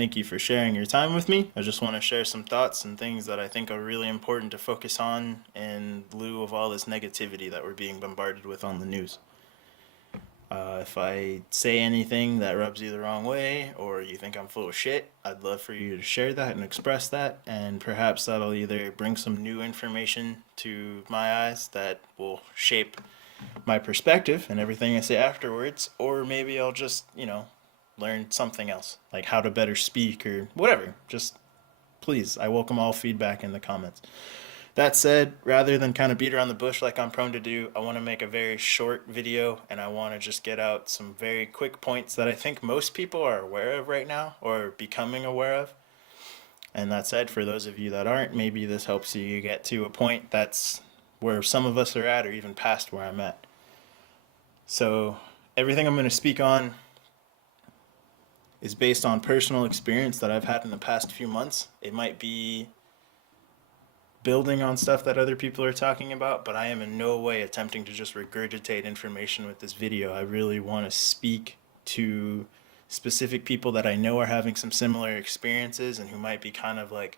Thank you for sharing your time with me. I just want to share some thoughts and things that I think are really important to focus on in lieu of all this negativity that we're being bombarded with on the news. If I say anything that rubs you the wrong way or you think I'm full of shit, I'd love for you to share that and express that, and perhaps that'll either bring some new information to my eyes that will shape my perspective and everything I say afterwards, or maybe I'll just, learn something else, like how to better speak or whatever. Just please, I welcome all feedback in the comments. That said, rather than kind of beat around the bush like I'm prone to do, I want to make a very short video and I want to just get out some very quick points that I think most people are aware of right now or becoming aware of. And that said, for those of you that aren't, maybe this helps you get to a point that's where some of us are at or even past where I'm at. So, everything I'm going to speak on is based on personal experience that I've had in the past few months. It might be building on stuff that other people are talking about, but I am in no way attempting to just regurgitate information with this video. I really want to speak to specific people that I know are having some similar experiences and who might be kind of like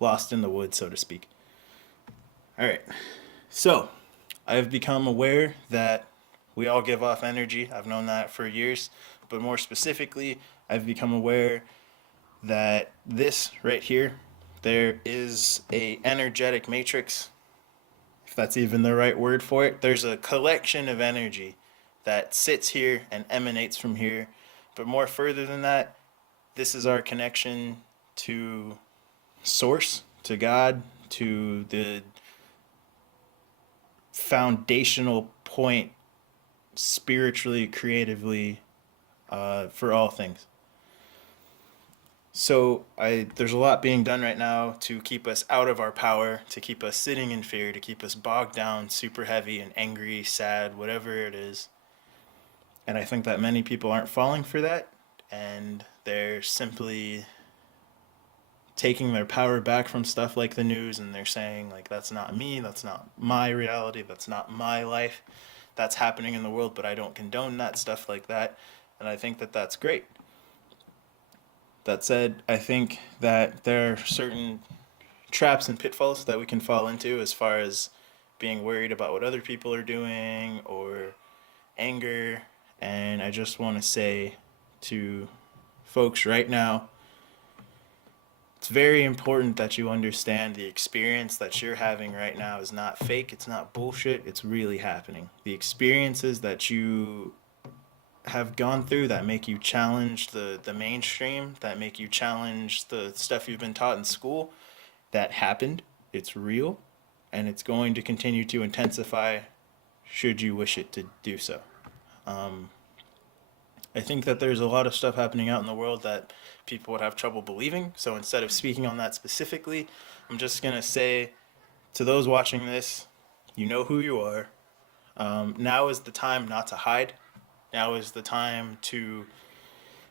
lost in the woods, so to speak. All right. So, I've become aware that we all give off energy. I've known that for years, but more specifically, I've become aware that this right here, there is a energetic matrix, if that's even the right word for it. There's a collection of energy that sits here and emanates from here. But more further than that, this is our connection to source, to God, to the foundational point spiritually, creatively, for all things. So there's a lot being done right now to keep us out of our power, to keep us sitting in fear, to keep us bogged down, super heavy and angry, sad, whatever it is. And I think that many people aren't falling for that, and they're simply taking their power back from stuff like the news, and they're saying like, that's not me, that's not my reality, that's not my life, that's happening in the world, but I don't condone that, stuff like that. And I think that that's great. That said, I think that there are certain traps and pitfalls that we can fall into as far as being worried about what other people are doing or anger. And I just want to say to folks right now, it's very important that you understand the experience that you're having right now is not fake, it's not bullshit, it's really happening. The experiences that you have gone through that make you challenge the mainstream, that make you challenge the stuff you've been taught in school, that happened. It's real, and it's going to continue to intensify should you wish it to do so. Um, I think that there's a lot of stuff happening out in the world that people would have trouble believing. So instead of speaking on that specifically, I'm just going to say to those watching this, you know who you are. Now is the time not to hide. Now is the time to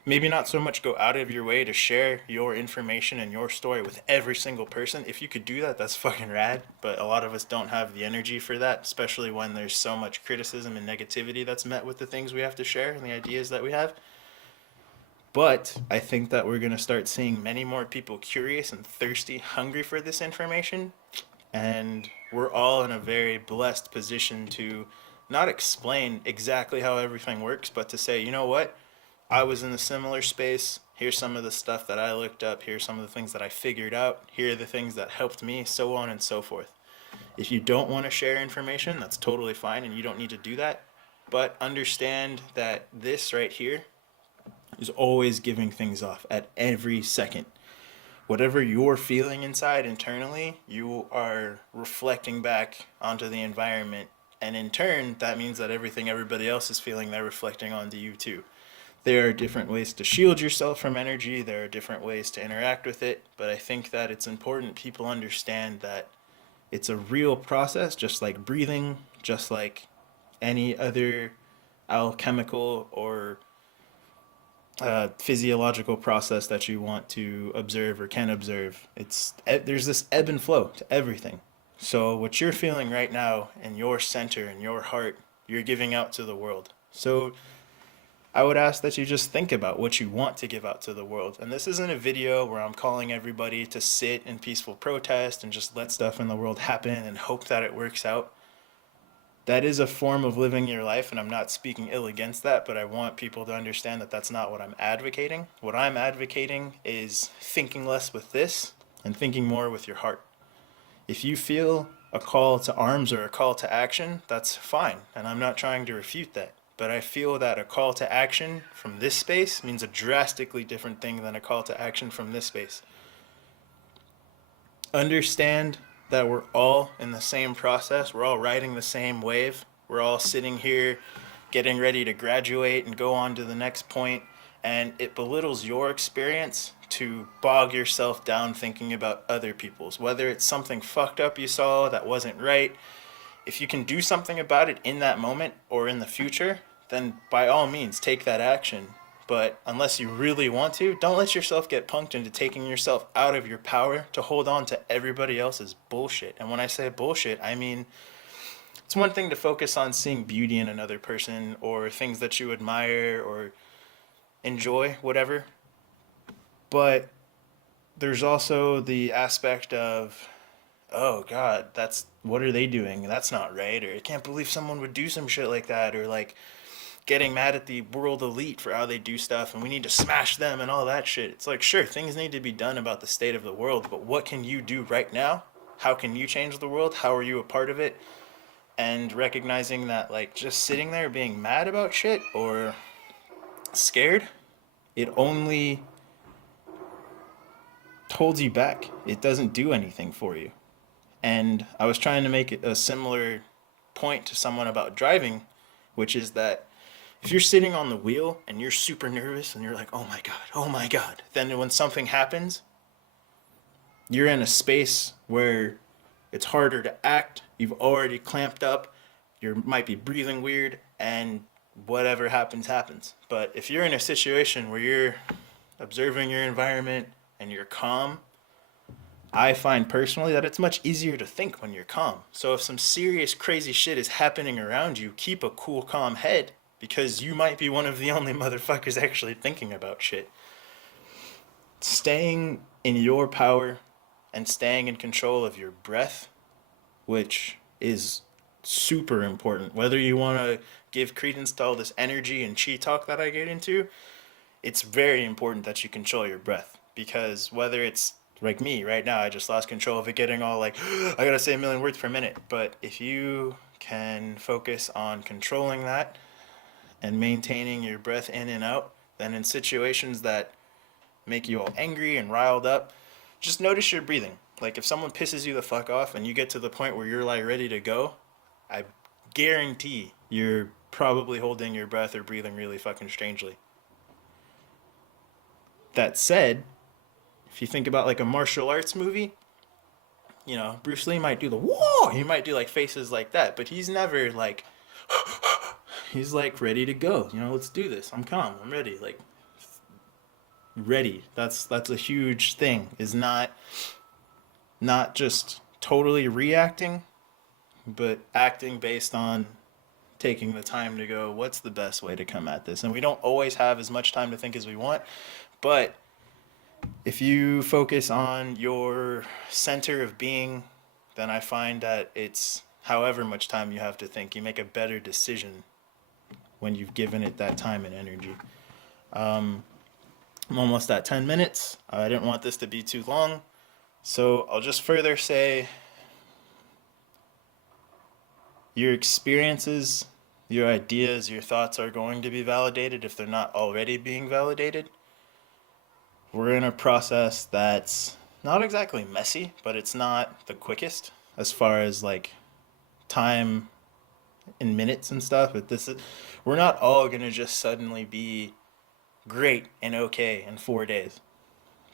maybe not so much go out of your way to share your information and your story with every single person. If you could do that, that's fucking rad. But a lot of us don't have the energy for that, especially when there's so much criticism and negativity that's met with the things we have to share and the ideas that we have. But I think that we're going to start seeing many more people curious and thirsty, hungry for this information. And we're all in a very blessed position to not explain exactly how everything works, but to say, you know what? I was in a similar space. Here's some of the stuff that I looked up. Here's some of the things that I figured out. Here are the things that helped me, so on and so forth. If you don't want to share information, that's totally fine and you don't need to do that. But understand that this right here is always giving things off at every second. Whatever you're feeling inside internally, you are reflecting back onto the environment. And in turn, that means that everything everybody else is feeling, they're reflecting onto you too. There are different ways to shield yourself from energy, there are different ways to interact with it, but I think that it's important people understand that it's a real process, just like breathing, just like any other alchemical or physiological process that you want to observe or can observe. There's this ebb and flow to everything. So what you're feeling right now in your center in your heart, you're giving out to the world. So I would ask that you just think about what you want to give out to the world. And this isn't a video where I'm calling everybody to sit in peaceful protest and just let stuff in the world happen and hope that it works out. That is a form of living your life, and I'm not speaking ill against that, but I want people to understand that that's not what I'm advocating. What I'm advocating is thinking less with this and thinking more with your heart. If you feel a call to arms or a call to action, that's fine, and I'm not trying to refute that. But I feel that a call to action from this space means a drastically different thing than a call to action from this space. Understand that we're all in the same process. We're all riding the same wave. We're all sitting here getting ready to graduate and go on to the next point. And it belittles your experience to bog yourself down thinking about other people's. Whether it's something fucked up you saw that wasn't right, if you can do something about it in that moment or in the future, then by all means take that action. But unless you really want to, don't let yourself get punked into taking yourself out of your power to hold on to everybody else's bullshit. And when I say bullshit, I mean it's one thing to focus on seeing beauty in another person or things that you admire or enjoy, whatever. But there's also the aspect of, oh God, that's what are they doing? That's not right. Or I can't believe someone would do some shit like that. Or like getting mad at the world elite for how they do stuff and we need to smash them and all that shit. It's like, sure, things need to be done about the state of the world, but what can you do right now? How can you change the world? How are you a part of it? And recognizing that, like, just sitting there being mad about shit or scared, it only holds you back. It doesn't do anything for you. And I was trying to make a similar point to someone about driving, which is that if you're sitting on the wheel and you're super nervous and you're like, oh my God, then when something happens, you're in a space where it's harder to act. You've already clamped up. You might be breathing weird, and whatever happens, happens. But if you're in a situation where you're observing your environment and you're calm, I find personally that it's much easier to think when you're calm. So if some serious crazy shit is happening around you, keep a cool, calm head because you might be one of the only motherfuckers actually thinking about shit. Staying in your power and staying in control of your breath, which is super important. Whether you want to give credence to all this energy and chi talk that I get into, it's very important that you control your breath because whether it's like me right now, I just lost control of it getting all like, I gotta say a million words per minute. But if you can focus on controlling that and maintaining your breath in and out, then in situations that make you all angry and riled up, just notice your breathing. Like if someone pisses you the fuck off and you get to the point where you're like ready to go, I guarantee you're probably holding your breath or breathing really fucking strangely. That said, if you think about like a martial arts movie, you know, Bruce Lee might do the whoa, he might do like faces like that, but he's never like, he's like ready to go. You know, let's do this. I'm calm. I'm ready. Like ready. That's a huge thing. Is not just totally reacting, but acting based on taking the time to go, what's the best way to come at this? And we don't always have as much time to think as we want, but if you focus on your center of being, then I find that it's however much time you have to think, you make a better decision when you've given it that time and energy. I'm almost at 10 minutes. I didn't want this to be too long. So I'll just further say your experiences, your ideas, your thoughts are going to be validated if they're not already being validated. We're in a process that's not exactly messy, but it's not the quickest as far as like time in minutes and stuff. But we're not all gonna just suddenly be great and okay in 4 days.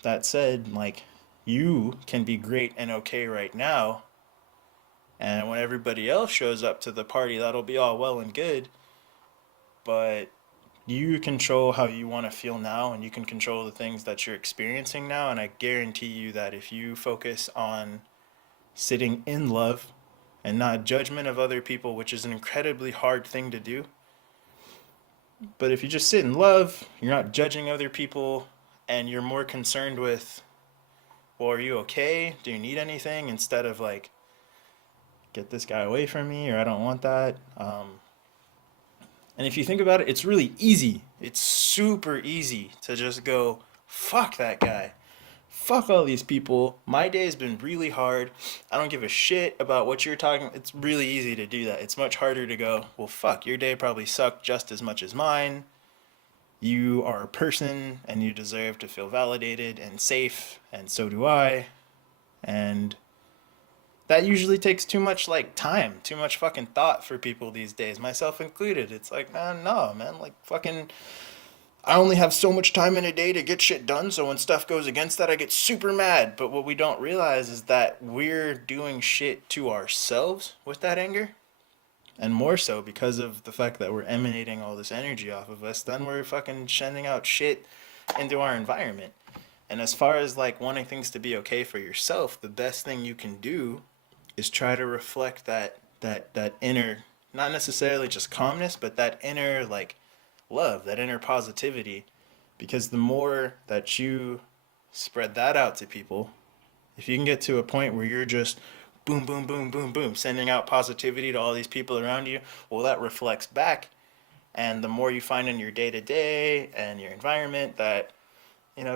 That said, like you can be great and okay right now, and when everybody else shows up to the party, that'll be all well and good. But you control how you want to feel now and you can control the things that you're experiencing now, and I guarantee you that if you focus on sitting in love and not judgment of other people, which is an incredibly hard thing to do, But if you just sit in love, you're not judging other people, and you're more concerned with, well, are you okay? Do you need anything? Instead of like, get this guy away from me, or I don't want that. And if you think about it, it's really easy. It's super easy to just go, fuck that guy. Fuck all these people. My day has been really hard. I don't give a shit about what you're talking. It's really easy to do that. It's much harder to go, well, fuck, your day probably sucked just as much as mine. You are a person and you deserve to feel validated and safe, and so do I. And that usually takes too much like time, too much fucking thought for people these days, myself included. It's like, man, no, man, like fucking I only have so much time in a day to get shit done, so when stuff goes against that, I get super mad. But what we don't realize is that we're doing shit to ourselves with that anger. And more so because of the fact that we're emanating all this energy off of us, then we're fucking sending out shit into our environment. And as far as like wanting things to be okay for yourself, the best thing you can do is try to reflect that inner, not necessarily just calmness, but that inner like love, that inner positivity. Because the more that you spread that out to people, if you can get to a point where you're just boom, boom, boom, boom, boom, sending out positivity to all these people around you, well, that reflects back. And the more you find in your day to day and your environment that,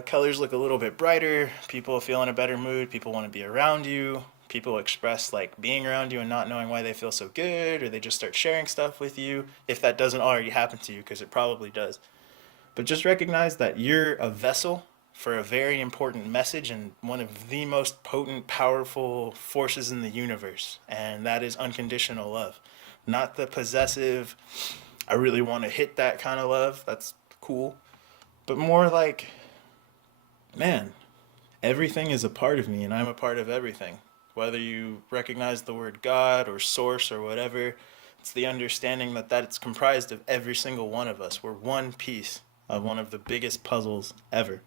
colors look a little bit brighter, people feel in a better mood, people want to be around you, people express like being around you and not knowing why they feel so good, or they just start sharing stuff with you, if that doesn't already happen to you, because it probably does. But just recognize that you're a vessel for a very important message and one of the most potent, powerful forces in the universe. And that is unconditional love. Not the possessive, I really want to hit that kind of love. That's cool. But more like, man, everything is a part of me and I'm a part of everything. Whether you recognize the word God or source or whatever, it's the understanding that it's comprised of every single one of us. We're one piece of one of the biggest puzzles ever.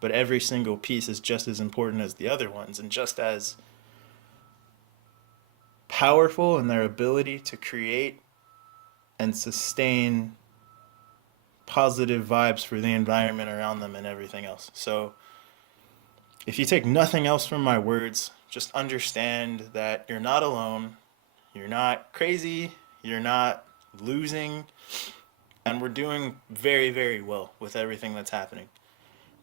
But every single piece is just as important as the other ones and just as powerful in their ability to create and sustain positive vibes for the environment around them and everything else. So, if you take nothing else from my words, just understand that you're not alone, you're not crazy, you're not losing, and we're doing very, very well with everything that's happening.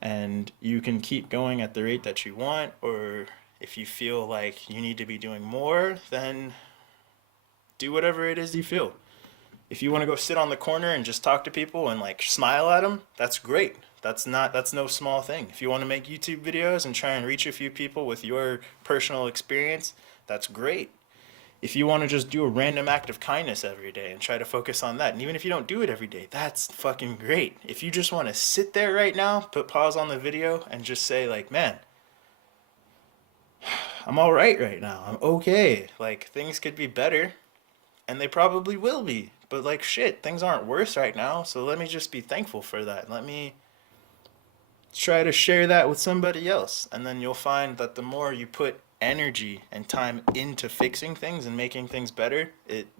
And you can keep going at the rate that you want, or if you feel like you need to be doing more, then do whatever it is you feel. If you want to go sit on the corner and just talk to people and like smile at them, that's great. That's no small thing. If you want to make YouTube videos and try and reach a few people with your personal experience, that's great. If you want to just do a random act of kindness every day and try to focus on that, and even if you don't do it every day, that's fucking great. If you just want to sit there right now, put pause on the video and just say like, man, I'm all right now. I'm okay. Like things could be better, and they probably will be. But like shit, things aren't worse right now, so let me just be thankful for that. Let me try to share that with somebody else, and then you'll find that the more you put energy and time into fixing things and making things better,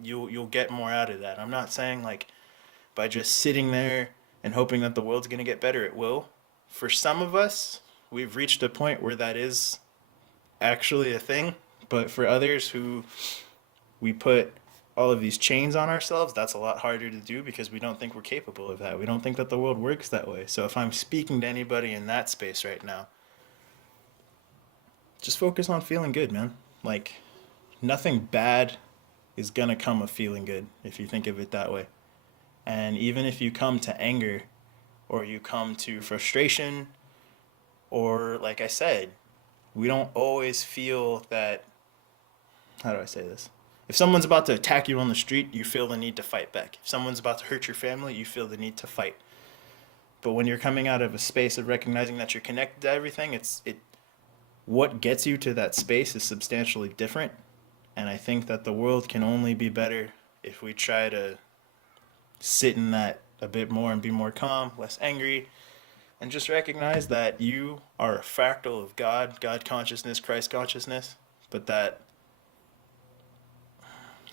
you'll get more out of that. I'm not saying like by just sitting there and hoping that the world's going to get better, it will. For some of us, we've reached a point where that is actually a thing, but for others who we put all of these chains on ourselves, that's a lot harder to do because we don't think we're capable of that. We don't think that the world works that way. So if I'm speaking to anybody in that space right now, just focus on feeling good, man. Like nothing bad is gonna come of feeling good if you think of it that way. And even if you come to anger or you come to frustration, or like I said, we don't always feel that. How do I say this? If someone's about to attack you on the street, you feel the need to fight back. If someone's about to hurt your family, you feel the need to fight. But when you're coming out of a space of recognizing that you're connected to everything, it what gets you to that space is substantially different. And I think that the world can only be better if we try to sit in that a bit more and be more calm, less angry, and just recognize that you are a fractal of God consciousness, Christ consciousness, but that,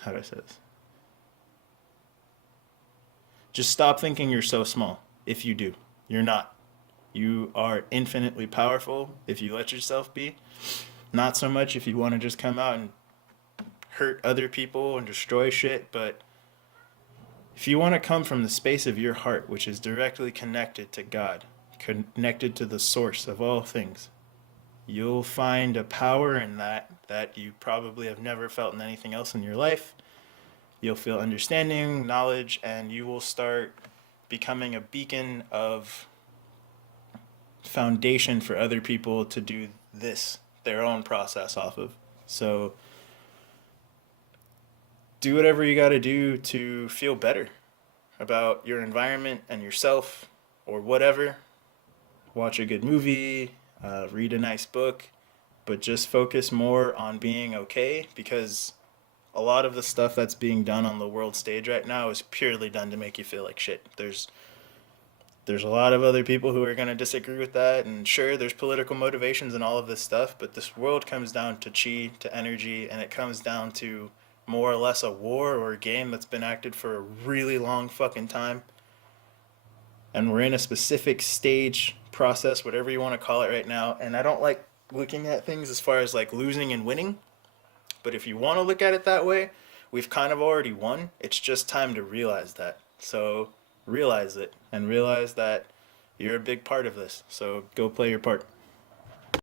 how do I say this? Just stop thinking you're so small. If you do, you're not. You are infinitely powerful if you let yourself be. Not so much if you want to just come out and hurt other people and destroy shit, but if you want to come from the space of your heart, which is directly connected to God, connected to the source of all things, you'll find a power in that you probably have never felt in anything else in your life. You'll feel understanding, knowledge, and you will start becoming a beacon of foundation for other people to do this, their own process off of. So do whatever you got to do to feel better about your environment and yourself or whatever. Watch a good movie, read a nice book, but just focus more on being okay, because a lot of the stuff that's being done on the world stage right now is purely done to make you feel like shit. There's a lot of other people who are going to disagree with that, and sure, there's political motivations and all of this stuff, but this world comes down to chi, to energy, and it comes down to more or less a war or a game that's been acted for a really long fucking time. And we're in a specific stage, process, whatever you want to call it right now. And I don't like looking at things as far as like losing and winning, but if you want to look at it that way, we've kind of already won. It's just time to realize that. So realize it and realize that you're a big part of this. So go play your part.